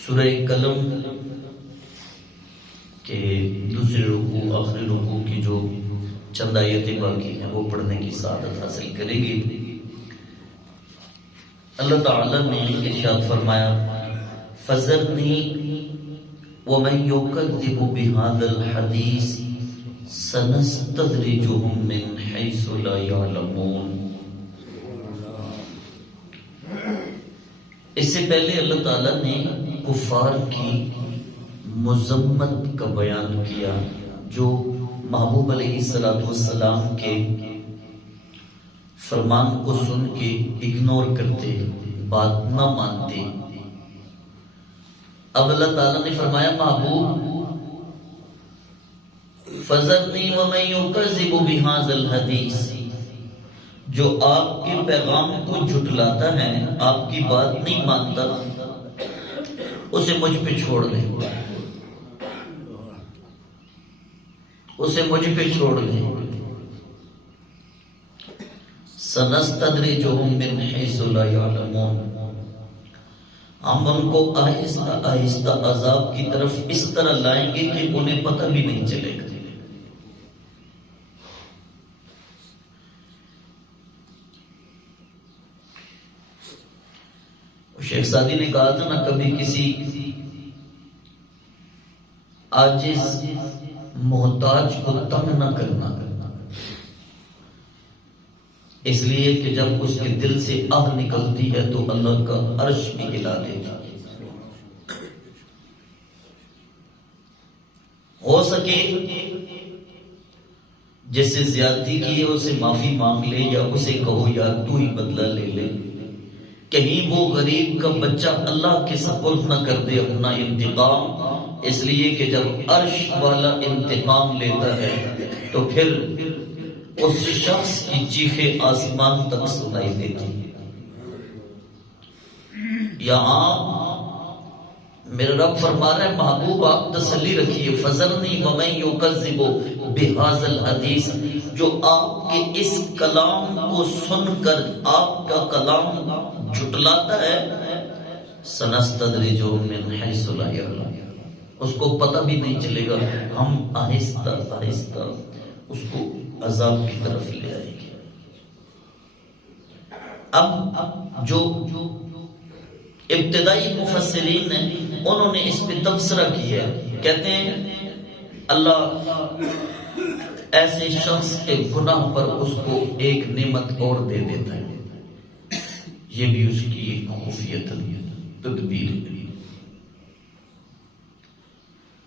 سورہ قلم کے دوسرے رکوع آخری رکوع کی جو چند آیتیں باقی ہیں وہ پڑھنے کی سعادت حاصل کریں گے۔ اللہ تعالیٰ نے ارشاد فرمایا فَذَرْنِي وَمَنْ يُكَذِّبُ بِهَذَا الْحَدِيثِ سَنَسْتَدْرِجُهُمْ مِنْ حَيْثُ لَا يَعْلَمُونَ۔ اس سے پہلے اللہ تعالیٰ نے کفار کی مذمت کا بیان کیا جو محبوب علیہ السلام کے فرمان کو سن کے اگنور کرتے، بات نہ مانتے۔ اب اللہ تعالیٰ نے فرمایا محبوب فَذَرْنِي وَمَن يُكَذِّبُ بِهَذَا الْحَدِيثِ، جو آپ کے پیغام کو جھٹلاتا ہے، آپ کی بات نہیں مانتا، اسے مجھ پہ چھوڑ دیں، اسے مجھ پہ چھوڑ دیں۔ سَنَسْتَدْرِجُهُمْ مِنْ حَيْثُ لَا يَعْلَمُونَ، ہم ان کو آہستہ آہستہ عذاب کی طرف اس طرح لائیں گے کہ انہیں پتہ بھی نہیں چلے گا۔ شیخ سعدی نے کہا تھا نا، کبھی کسی عاجز محتاج کو تنگ نہ کرنا، اس لیے کہ جب اس کے دل سے آہ نکلتی ہے تو اللہ کا عرش بھی ہلا دیتا ہے۔ ہو سکے جس سے زیادتی کی ہے اسے معافی مانگ لے، یا اسے کہو یار تو ہی بدلہ لے لے، کہیں وہ غریب کا بچہ اللہ کے سپرد نہ کر دے اپنا انتقام، اس لیے کہ جب عرش والا انتقام لیتا ہے تو پھر اس شخص کی چیخیں آسمان تک سنائی دیتی ہے۔ یہاں میرا رب فرما رہا ہے محبوب آپ تسلی رکھیے، فَذَرْنِي وَمَن يُكَذِّبُ بِهَذَا الْحَدِيثِ، جو آپ کے اس کلام کو سن کر آپ کا کلام جھٹلاتا ہے، سَنَسْتَدْرِجُهُم مِّنْ حَيْثُ لَا يَعْلَمُونَ، اس کو پتہ بھی نہیں چلے گا، ہم آہستہ آہستہ اس کو عذاب کی طرف لے آئیں گے۔ اب جو ابتدائی مفسرین ہیں انہوں نے اس پہ تبصرہ کیا، کہتے ہیں اللہ ایسے شخص کے گناہ پر اس کو ایک نعمت اور دے دیتا ہے، یہ بھی اس کی ایک خفیہ تدبیر ہے۔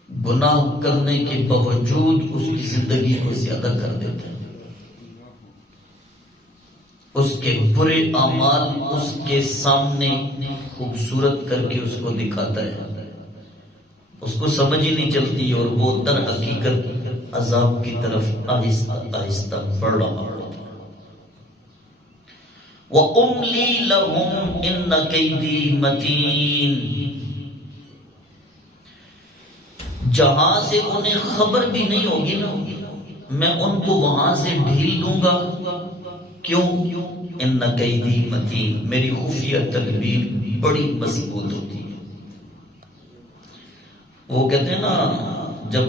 گناہ کرنے کے باوجود اس کی زندگی کو زیادہ کر دیتا ہے، اس کے برے اعمال اس کے سامنے خوبصورت کر کے اس کو دکھاتا ہے، اس کو سمجھ ہی نہیں چلتی اور وہ در حقیقت عذاب کی طرف آہستہ آہستہ بڑھ رہا ہوتا ہے۔ وَأُمْلِي لَهُمْ إِنَّ كَيْدِي مَتِينٌ، جہاں سے انہیں خبر بھی نہیں ہوگی نا میں ان کو وہاں سے ڈھیل دوں گا، کیوں؟ ان کیدی متین، میری خفیہ تدبیر بڑی مضبوط ہوتی ہے۔ وہ کہتے ہیں نا جب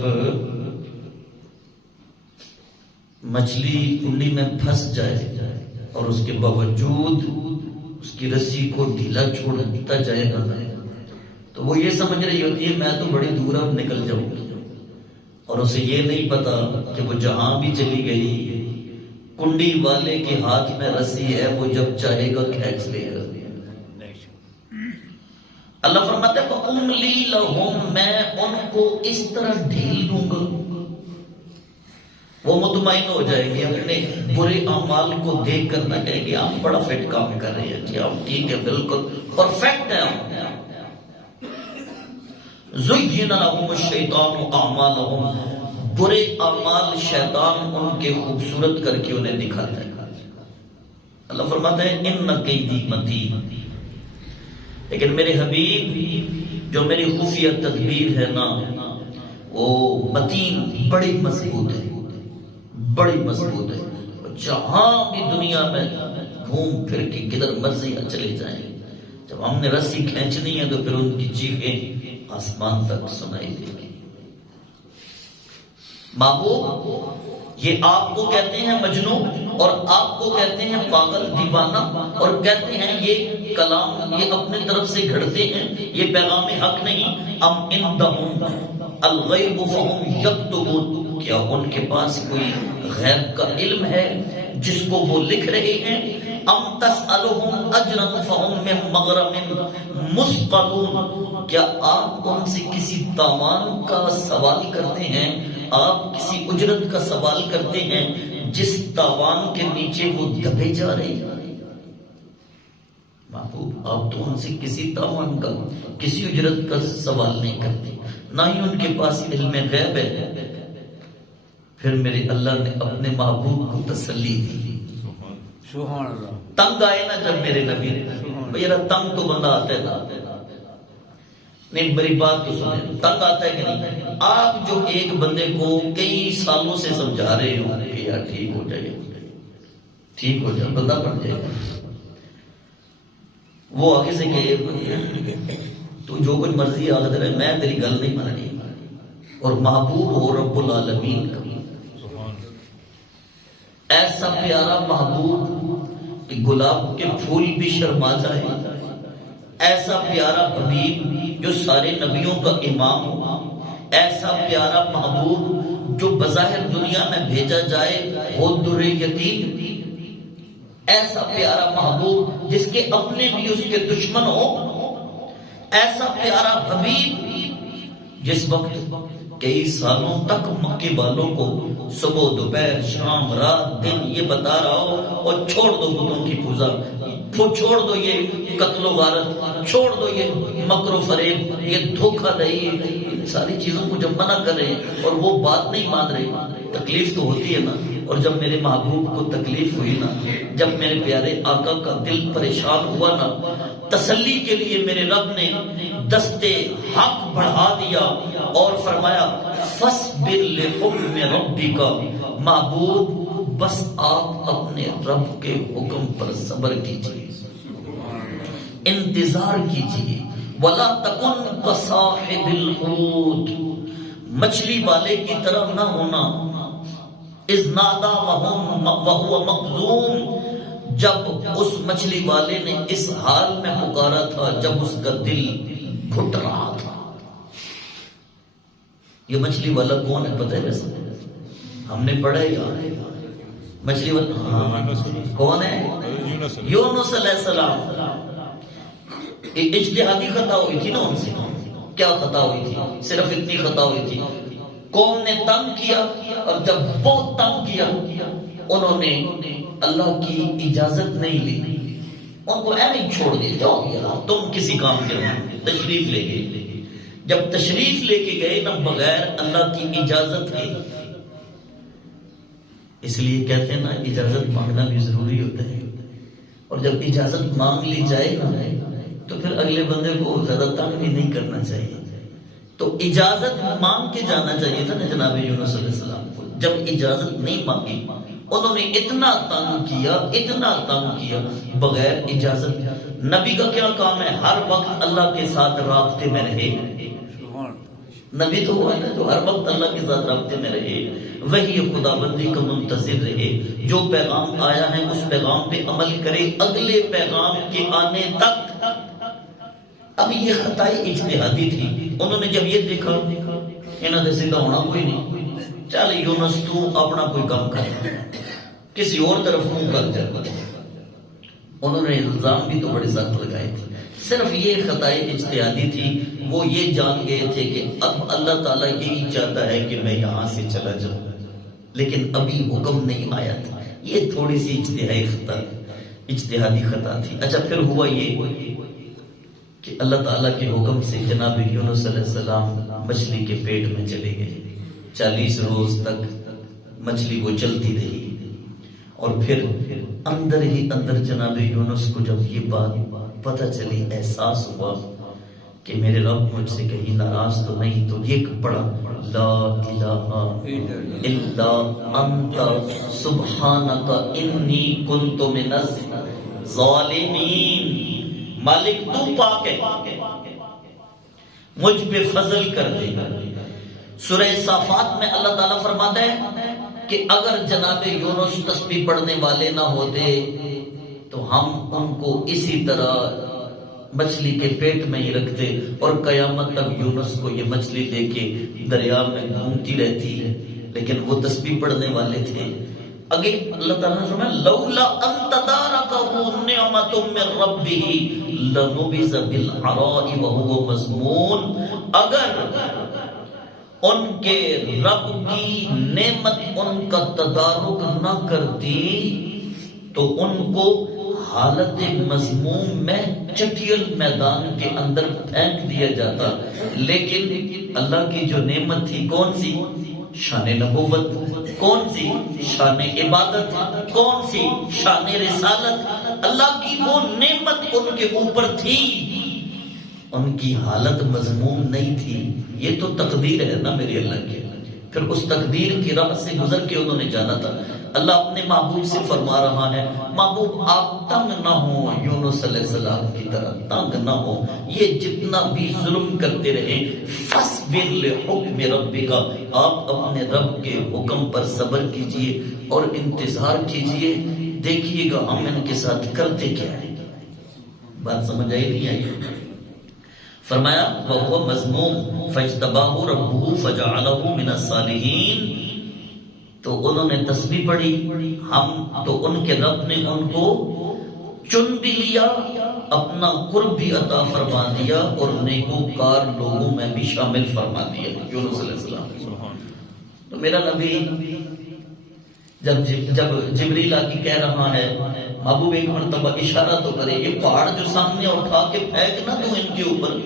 مچھلی کنڈی میں پھنس جائے اور اس کے باوجود اس کی رسی کو ڈھیلا چھوڑتا جائے گا تو وہ یہ سمجھ رہی ہوتی ہے میں تو بڑی دور اب نکل جاؤں گی، اور اسے یہ نہیں پتا کہ وہ جہاں بھی چلی گئی کنڈی والے کے ہاتھ میں رسی ہے، وہ جب چاہے گا کھینچ لے گا۔ اللہ فرماتا ہے فَأُمْلِي لَهُمْ، میں ان کو اس طرح ڈھیل دوں گا، وہ مطمئن ہو جائیں گے، اپنے برے اعمال کو دیکھ کر نہ کہیں گے آپ بڑا فٹ کام کر رہے ہیں، جی آپ ٹھیک ہے بالکل پرفیکٹ ہے آپ۔ زُيِّنَ لَهُمُ الشَّيْطَانُ أَعْمَالَهُمْ، برے اعمال شیطان ان کے خوبصورت کر کے انہیں دکھاتا ہے۔ اللہ فرماتا ہے اِنَّ كَيْدِي مَتِينٌ، لیکن میرے حبیب جو میری خفیہ تدبیر ہے نا وہ متین، بڑی مضبوط ہے، بڑی مضبوط ہے، جہاں بھی دنیا میں گھوم پھر کے کدھر مرضی چلے جائیں جب ہم نے رسی کھینچنی ہے تو پھر ان کی چیخیں آسمان تک سنائی دے گی۔ محبوب یہ آپ کو کہتے ہیں مجنون اور آپ کو کہتے ہیں پاگل دیوانہ، اور کہتے ہیں یہ کلام یہ اپنے طرف سے گھڑتے ہیں، یہ پیغام حق نہیں۔ ام عندہم الغیب فہم یکتبون، کیا ان کے پاس کوئی غیب کا علم ہے جس کو وہ لکھ رہے ہیں؟ ام تسألہم اجرا فہم من مغرم مثقلون، کیا آپ ان سے کسی تاوان کا سوال کرتے ہیں؟ آپ کسی اجرت کا سوال کرتے ہیں جس تاوان کے نیچے وہ دبے جا رہے ہیں؟ محبوب آپ تو ان سے کسی تاوان کا، کسی اجرت کا سوال نہیں کرتے، نہ ہی ان کے پاس علم غیب ہے۔ پھر میرے اللہ نے اپنے محبوب کو تسلی دی۔ سبحان اللہ۔ تنگ آئے نا جب میرے نبی میرا تنگ تو بندہ آتا ہے نا، نہیں میری بات تو سنیں، تنگ آتا ہے کہ نہیں؟ آپ جو ایک بندے کو کئی سالوں سے سمجھا رہے ہو کہ یار ٹھیک ہو جائے، ٹھیک ہو جائے، بندہ بن جائے گا، وہ آگے سے کہ تو جو کچھ مرضی آگے رہے، میں تیری گل نہیں ماننی، اور محبوب ہو رب العالمین کا، ایسا پیارا محبوب کہ گلاب کے پھول بھی شرما جائے، ایسا پیارا حبیب جو سارے نبیوں کا امام ہو، ایسا پیارا محبوب جو بظاہر دنیا میں بھیجا جائے ہو در یتیم، ایسا پیارا محبوب جس کے اپنے بھی اس کے دشمن ہو، ایسا پیارا حبیب جس وقت کئی سالوں تک مکے والوں کو صبح دوپہر شام رات دن یہ بتا رہا ہو اور چھوڑ دو بتوں کی پوجا، چھوڑ دو یہ قتل و غارت، چھوڑ دو یہ مکر و فریب، یہ دھوکہ دہی، ان ساری چیزوں کو جب منع کر رہے اور وہ بات نہیں مان رہے، تکلیف تو ہوتی ہے نا۔ اور جب میرے محبوب کو تکلیف ہوئی نا، جب میرے پیارے آقا کا دل پریشان ہوا نا، تسلی کے لیے میرے رب نے دستے حق بڑھا دیا اور فرمایا فَاصْبِرْ لِحُكْمِ رَبِّكَ، محبوب بس آپ اپنے رب کے حکم پر صبر کیجیے، انتظار کیجیے، وَلَا تَكُنْ كَصَاحِبِ الْحُوتِ، مچھلی والے کی طرح نہ ہونا، اِذْ نَادَىٰ وَهُوَ مَكْظُومٌ، جب اس مچھلی والے نے اس حال میں پکارا تھا جب اس کا دل گھٹ رہا تھا۔ یہ مچھلی والا کون ہے پتہ ہے؟ ویسے ہم نے پڑھا ہے مچھلی والا کون ہے؟ یونس علیہ السلام۔ اجتہادی خطا ہوئی تھی نا ان سے، کیا خطا ہوئی تھی؟ صرف اتنی خطا ہوئی تھی، قوم نے تنگ کیا، اور جب بہت تنگ کیا انہوں نے اللہ کی اجازت نہیں لی، ان کو ایویں چھوڑ دیا، جاؤ یار تم کسی کام کے نہیں، تشریف لے گئے۔ جب تشریف لے کے گئے نا بغیر اللہ کی اجازت کے، اس لیے کہتے ہیں نا اجازت مانگنا بھی ضروری ہوتا ہے، اور جب اجازت مانگ لی جائے نا تو پھر اگلے بندے کو زیادہ تنگ بھی نہیں کرنا چاہیے، تو اجازت مانگ کے جانا چاہیے تھا نا جناب یونس علیہ السلام کو۔ جب اجازت نہیں مانگی انہوں نے اتنا تنگ کیا، اتنا تنگ کیا بغیر اجازت۔ نبی کا کیا کام ہے؟ ہر وقت اللہ کے ساتھ رابطے میں رہے، نبی تو وہ ہے نا جو ہر وقت اللہ کے ساتھ رابطے میں رہے، وہی خدا بندی کا منتظر رہے، جو پیغام آیا ہے اس پیغام پہ عمل کرے اگلے پیغام کے آنے تک۔ اب یہ خطائی اجتہادی تھی، انہوں نے جب یہ دیکھا انہوں نے سیدھا ہونا کوئی نہیں، چل یونس تو اپنا کوئی کام کر، کسی اور طرف منہ کر جا۔ انہوں نے الزام بھی تو بڑے سخت لگائے تھے، صرف یہ خطائی اجتہادی تھی، وہ یہ جان گئے تھے کہ اب اللہ تعالیٰ یہی چاہتا ہے کہ میں یہاں سے چلا جاؤں، لیکن ابھی حکم نہیں آیا تھا۔ یہ تھوڑی سی اجتہادی خطا تھی۔ اچھا پھر ہوا یہ کہ اللہ تعالیٰ کے حکم سے جناب یونس علیہ السلام مچھلی کے پیٹ میں چلے گئے، 40 روز تک مچھلی وہ چلتی رہی، اور پھر اندر ہی اندر جناب یونس کو جب یہ بات پتہ چلی، احساس ہوا کہ میرے رب مجھ سے کہیں ناراض تو نہیں، تو یہ پڑھا لا الہ الا انت سبحانک انی کنت من الظالمین۔ مالک تو پاک ہے، مجھ پہ فضل کر دے۔ سورہ صافات میں اللہ تعالیٰ فرماتا ہے کہ اگر جناب یونس تسبیح پڑھنے والے نہ ہوتے تو ہم ان کو اسی طرح مچھلی کے پیٹ میں ہی رکھتے اور قیامت تک یونس کو یہ مچھلی دے کے دریا میں گھومتی رہتی، لیکن وہ تسبیح پڑھنے والے تھے۔ آگے اللہ تعالیٰ نے فرمایا لولا ان تدارکہ نعمت من ربہ لنبذ بالعراء وہو مذموم، اگر ان کے رب کی نعمت ان کا تدارک نہ کرتی تو ان کو حالت مذموم میں چٹیل میدان کے اندر پھینک دیا جاتا، لیکن اللہ کی جو نعمت تھی کون سی؟ شان نبوت، کون سی؟ شان عبادت، کون سی؟ شان رسالت۔ اللہ کی وہ نعمت ان کے اوپر تھی، ان کی حالت مذموم نہیں تھی۔ یہ تو تقدیر ہے نا میری اللہ کی، پھر اس تقدیر کی راہ سے گزر کے انہوں نے جانا تھا۔ اللہ اپنے محبوب سے فرما رہا ہے محبوب آپ تنگ نہ ہو، یونس علیہ السلام کی طرح تنگ نہ ہو، یہ جتنا بھی ظلم کرتے رہے فاصبر لحکم ربک، آپ اپنے رب کے حکم پر صبر کیجئے اور انتظار کیجئے، دیکھیے گا ہم ان کے ساتھ کرتے کیا ہے۔ بات سمجھ آئی نہیں آئی؟ فرمایا وَهُوَ مَذْمُومٌ فَاجْتَبَاهُ رَبُّهُ فَجَعَلَهُ مِنَ الصَّالِحِينَ، تو انہوں نے تسبیح پڑھی، ہم تو ان کے رب نے ان کو چن بھی لیا، اپنا قرب بھی عطا فرما دیا اور نیکوکار لوگوں میں بھی شامل فرما دیا۔ یونس علیہ السلام تو میرا نبی جب جبریل آ کے کہہ رہا ہے محبوب ایک مرتبہ اشارہ تو کرے، یہ پہاڑ جو سامنے اٹھا کے پھینک نہ تو ان کے اوپر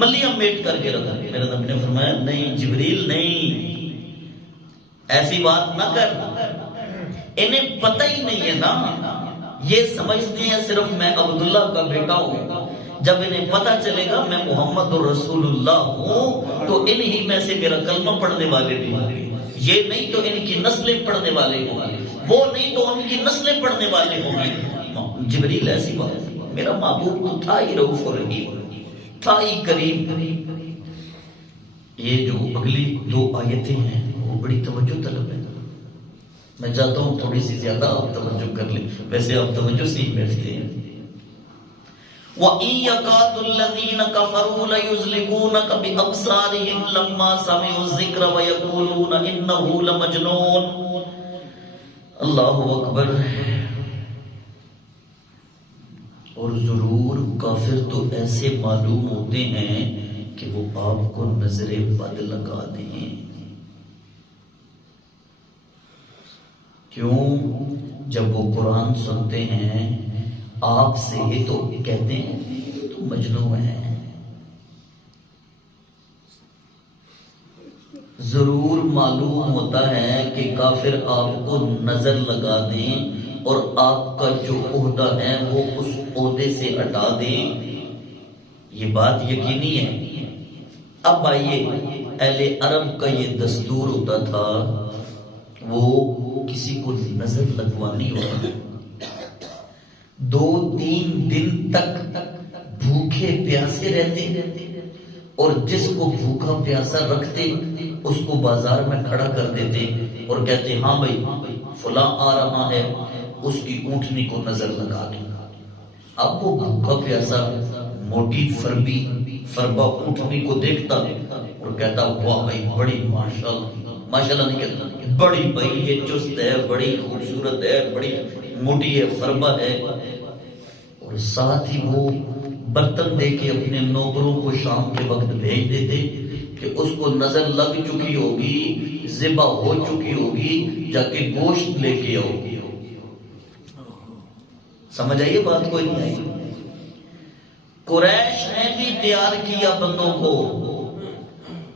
ملیاں میٹ کر کے رکھا۔ میرے نبی نے فرمایا نہیں جبریل نہیں، ایسی بات نہ کر، انہیں پتہ ہی نہیں ہے نا، یہ سمجھتے ہیں صرف میں عبداللہ کا بیٹا ہوں، جب انہیں پتہ چلے گا میں محمد رسول اللہ ہوں تو انہی میں سے میرا کلمہ پڑھنے والے بھی ہوں گے، یہ نہیں تو ان کی نسلیں پڑھنے والے ہوں گے، وہ نہیں تو ان کی نسلیں پڑھنے والے ہوں گے۔ جبریل ایسی بات، میرا محبوب تو تھا ہی رؤوف رحیم، تھا ہی کریم۔ یہ جو اگلی دو آیتیں ہیں وہ بڑی توجہ طلب ہے، میں چاہتا ہوں تھوڑی سی زیادہ آپ توجہ کر لیں، ویسے آپ توجہ سے ہی بیٹھتے ہیں۔ وَإِن يَكَادُ الَّذِينَ كَفَرُوا لَيُزْلِقُونَكَ بِأَبْصَارِهِمْ لَمَّا سَمِعُوا الذِّكْرَ وَيَقُولُونَ إِنَّهُ لَمَجْنُونٌ۔ اللہ اکبر۔ اور ضرور کافر تو ایسے معلوم ہوتے ہیں کہ وہ آپ کو نظر بد لگا دیں۔ کیوں؟ جب وہ قرآن سنتے ہیں آپ سے تو کہتے ہیں تو مجنون ہے۔ ضرور معلوم ہوتا ہے کہ کافر آپ کو نظر لگا دیں اور آپ کا جو عہدہ ہے وہ اس عہدے سے ہٹا دیں، یہ بات یقینی ہے۔ اب آئیے، اہل عرب کا یہ دستور ہوتا تھا، وہ کسی کو نظر لگوانی ہو 2-3 دن تک بھوکے پیاسے رہتے اور جس کو بھوکا پیاسا رکھتے اس کو بازار میں کھڑا کر دیتے اور کہتے ہاں بھائی فلاں آ رہا ہے، اس کی اونٹنی کو نظر لگا دو۔ اب وہ بھوکا پیاسا موٹی فربا اونٹنی کو دیکھتا اور کہتا واہ بھائی بڑی ماشاءاللہ نہیں کہتا، بڑی بھائی یہ چست ہے، بڑی خوبصورت ہے، بڑی موٹی ہے، فربا ہے، اور ساتھ ہی وہ برتن دے کے اپنے نوکروں کو شام کے وقت بھیج دیتے کہ اس کو نظر لگ چکی ہوگی، ذبح ہو چکی ہوگی، جا کے گوشت لے کے آؤ۔ سمجھ آئیے بات کوئی نہیں آئی؟ قریش نے بھی تیار کیا بندوں کو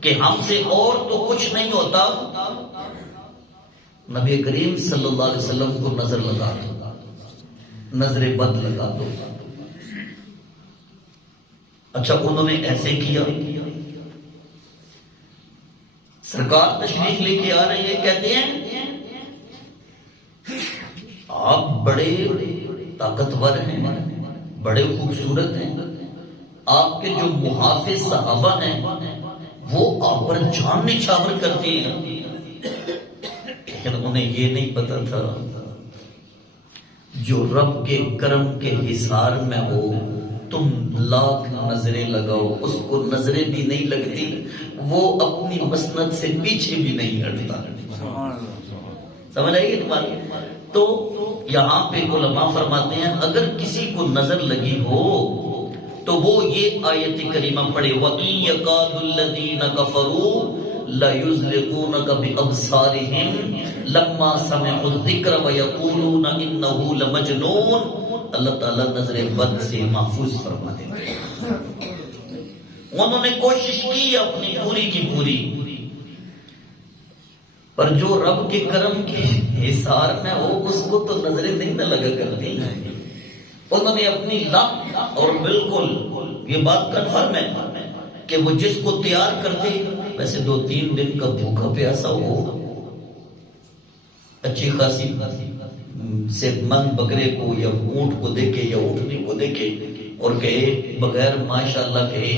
کہ ہم سے اور تو کچھ نہیں ہوتا، نبی کریم صلی اللہ علیہ وسلم کو نظر لگا دو، نظر بد لگا دو۔ اچھا انہوں نے ایسے کیا، سرکار تشریف لے کے آ رہے ہیں، کہتے ہیں آپ بڑے طاقتور ہیں، بڑے خوبصورت ہیں، آپ کے جو محافظ صحابہ ہیں وہ آپ پر جان نچھاور کرتے ہیں، لیکن انہیں یہ نہیں پتا تھا جو رب کے کرم کے حصار میں ہو تم لاکھ نظریں لگاؤ اس کو نظریں بھی نہیں لگتی، وہ اپنی مسند سے پیچھے بھی نہیں ہٹتا۔ سمجھ آئیے تمہاری؟ تو یہاں پہ علماء فرماتے ہیں اگر کسی کو نظر لگی ہو تو وہ یہ آیت کریمہ پڑھے وَإِن يَكَادُ الَّذِينَ كَفَرُوا لَيُزْلِقُونَكَ بِأَبْصَارِهِمْ لَمَّا سَمِعُوا الذِّكْرَ وَيَقُولُونَ إِنَّهُ لَمَجْنُونَ۔ اللہ تعالیٰ نظر بد سے محفوظ فرما دیتے ہیں۔ انہوں نے کوشش کی اپنی پوری کی پوری، پر جو رب کے کرم کے حصار میں ہو اس کو تو نظریں نہیں نہ لگا کرتی۔ انہوں نے اپنی لاکھ، اور بالکل یہ بات کنفرم ہے کہ وہ جس کو تیار کرتے ویسے 2-3 دن کا بھوکا پیاسا ہو، اچھی خاصی صحت مند بکرے کو یا اونٹ کو دیکھے یا اونٹنی کو دیکھے اور کہے بغیر ماشاءاللہ کہے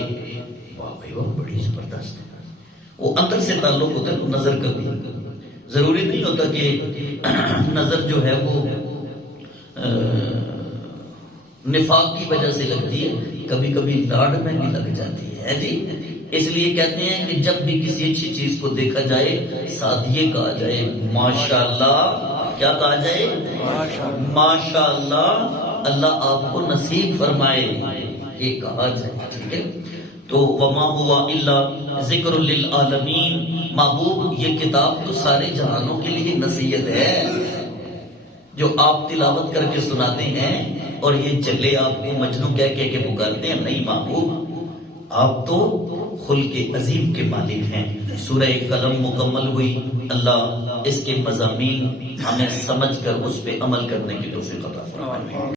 واہ بھائی واہ بڑی زبردست ہے، وہ اندر سے تعلق ہوتا ہے۔ نظر کا بھی ضروری نہیں ہوتا کہ نظر جو ہے وہ نفاق کی وجہ سے لگتی ہے، کبھی کبھی لاڈ میں بھی لگ جاتی ہے جی۔ اس لیے کہتے ہیں کہ جب بھی کسی اچھی چیز کو دیکھا جائے ساتھ یہ کہا جائے ماشاءاللہ، کیا کہا جائے؟ ماشاءاللہ، اللہ آپ کو نصیب فرمائے، یہ کہا جائے، ٹھیک ہے۔ تو وما ہوا الا ذکر للعالمین، محبوب یہ کتاب تو سارے جہانوں کے لیے نصیحت ہے، جو آپ تلاوت کر کے سناتے ہیں اور یہ چلے آپ کو مجنوں کہہ کے پکارتے ہیں، نہیں محبوب، آپ تو خلق عظیم کے مالک ہیں۔ سورہ قلم مکمل ہوئی، اللہ اس کے مضامین ہمیں سمجھ کر اس پہ عمل کرنے کی توفیق عطا فرمائے۔